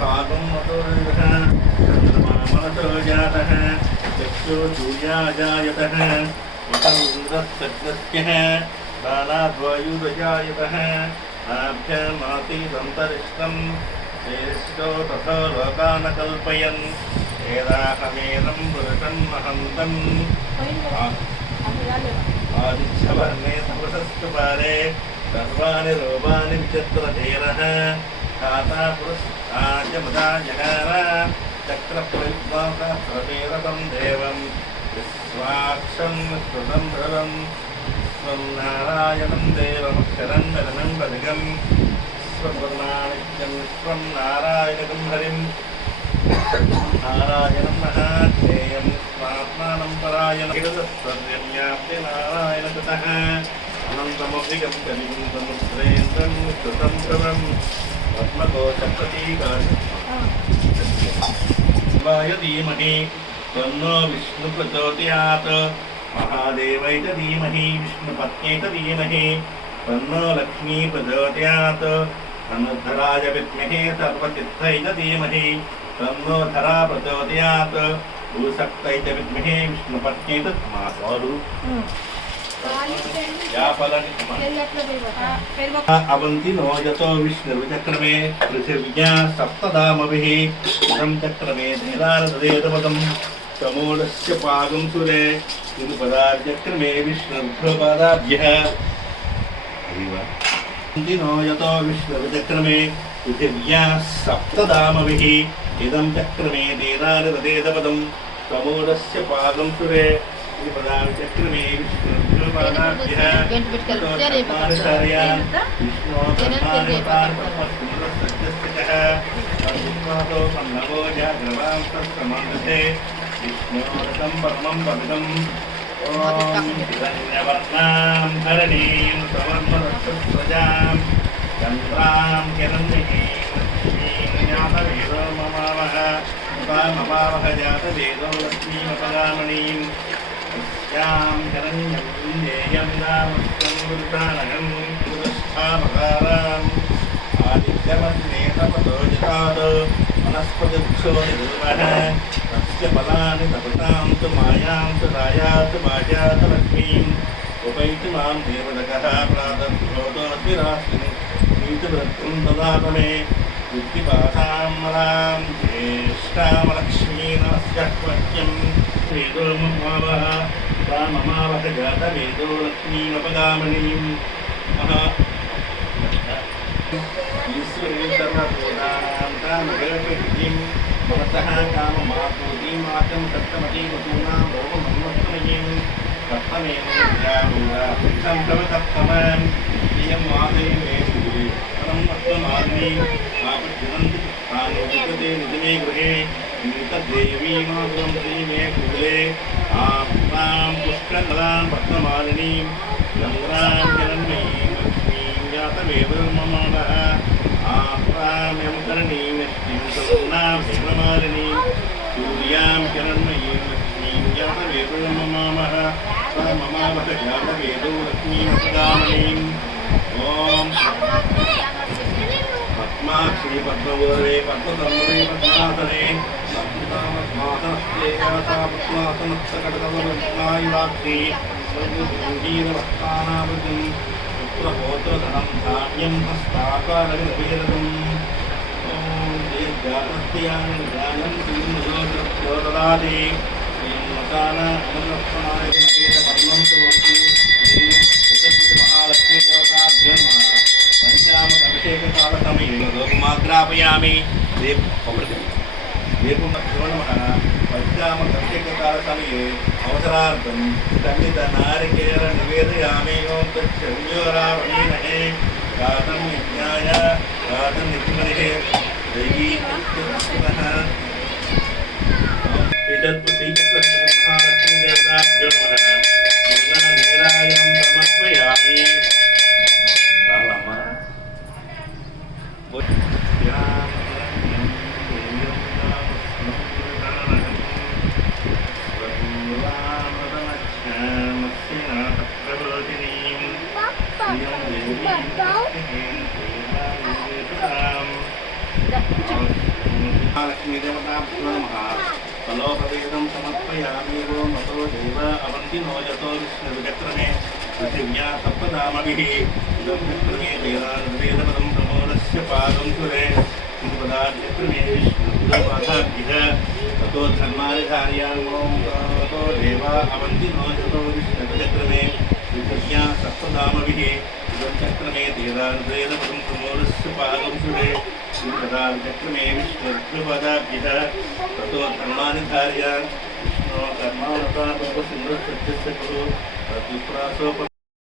भागं मतोरः चन्द्रमा मनसो जातः चक्षुर्सूर्याजायतः इन्द्रस्तग्नस्य बाणाद्वायुरजायतः आभ्यमासीदन्तरिक्षं श्रेष्ठो तथा लोकान् कल्पयन् वेदाहमेनं पुरुषम् अहन्तम् आदित्यवर्णे तपसस्तुपारे सर्वाणि रूपाणि विचित्रधीरः खाता पुरुषाजमदा जगार चक्रप्रयुक्तासहस्रतीरथं देवं विश्वाक्षं विस्तृतं ध्रुवं स्वं नारायणं देवमक्षरं नरनं पदिगं स्वपूर्णानित्यं विश्वं नारायणकं हरिं नारायणं महाज्ञेयं स्वात्मानं परायणं गिरदस्वर्यम्याप्ति नारायणकृतः अनन्तमभिगं कलिं समुद्रेन्द्रं कृतं ध्रुवं पद्मकोशप्रतीकाय धीमहि तन्नो विष्णु प्रचोदयात् महादेवै च धीमहि विष्णुपत्न्यै च धीमहि तन्नो लक्ष्मी प्रचोदयात् धनुर्धराय विद्महे सर्वसिद्धै च धीमहि तन्नो धरा प्रचोदयात् भूशक्त्यै च विद्महे विष्णुपत्न्यै च मातरु अवंति नो यतो विष्णुचक्रमे पृथिव्या सप्तधामभिः इदं चक्रमे धीरारदयेतपदं समूलस्य पागं सुरे तिरुपदाचक्रमे विष्णुभ्यपादाभ्यः अवंति नो यतो विष्णुचक्रमे पृथिव्या सप्तधामभिः इदं चक्रमे धीरारदयेतपदं समूलस्य पागं सुरे चक्रमे विष्णुपादाभ्यः विष्णुपन्नवो जाग्रवां तत्समन्विते विष्णोरतं परमं पवित्रं ॐ हिरण्यवर्णां धरणीं सवर्णरक्षप्रजां चन्द्रां हिरण्यकीं लक्ष्मीं ज्ञातवेदो ममावह ममावह जातवेदो लक्ष्मीमपगामणीं यां हिरण्यं देयं नामस्तं गुरुतानयं गुरुष्ठामकाराम् आदित्यमग्ने तपतो जतात् वनस्पतिवृक्षो निर्वः तस्य फलानि तपतां तु मायां तु रायात् वाजात् लक्ष्मीम् उपैति मां देवदगः प्रातर्भोतोऽस्मिरास्मिन् नीतिवृत्तं ददातमे बुद्धिपासां मलां ज्येष्ठामलक्ष्मीनमस्यह्वत्यं वेदो ममावह सा ममावह जातवेदो लक्ष्मीमपगामणीं ईश्वरी सर्वभूतानां कामगतिं मनसः काममापूतिं आचं सप्तमती वसूनां भोगमन्वस्तमयीं सप्तमेन विद्याभूतां तव सप्तमं प्रियं माते मे सूरे परं वस्तुमाग्नि आपद्यन्ति पुष्पाणि विद्यते निजमे गृहे तद्देवी मातरं श्रीमे कुले आप्तां पुष्करलां पद्ममालिनीं गङ्गां हिरण्मयीं लक्ष्मीं जातवेदो ममावह आप्तां यमकरणीं लक्ष्मीं सुवर्णां हेममालिनीं सूर्यां हिरण्मयीं लक्ष्मीं जातवेदो ममावह सा ममावह जातवेदो लक्ष्मीमपगामणीं ॐ पद्माक्षी पद्मवरे पद्मतन्वरे पद्मासने पद्मासनस्ते पद्मासनस्तकटकवरत्नायुराक्षी सर्वसङ्गीतवस्त्रानावृतं पुत्रपौत्रधनं धान्यं हस्ताकारविरभिरतम् ॐ दीर्घातस्यानि ज्ञानं किं ददाति श्रीमसानानन्दस्वनाय पद्मं सुवस्तु महालक्ष्मी देवताभ्यो नमः पंचामृत अभिषेक काल समय लोकमाग्रापयामि पंचामृत अभिषेक काल समय अवसरार्थं खंडित नारिकेल निवेदयामि ओं तत्संयोरावणीमहे गातं यज्ञाय गातं नित्मनिः दैवी तत्पुनः महालक्ष्मी देवताभ्यो नमः मंगलनीराजनं समर्पयामि महालक्ष्मीदेवताभ्यो नमः कलोपवेदं समर्पयामि ओं अतो देव अवन्तिनो यतो विष्णुचक्रमे पृथिव्या सप्तधामभिः इदं चक्रमे वेदान्तवेदपदं प्रमोदस्य पादं सुरे पदाचक्रमे विष्णुपादाभ्यः ततो धर्मानि धारयामो ततो देव अवन्तिनो यतो विष्णुचक्रमे पृथिव्या सप्तधामभिः इदं चक्रमे वेदान्तवेदपदं प्रमोदस्य पादं सुरे चक्रमे विष्णुपदाभ्यः ततो धर्मानि धारयामि विष्णो कर्मावतारसिंहस्य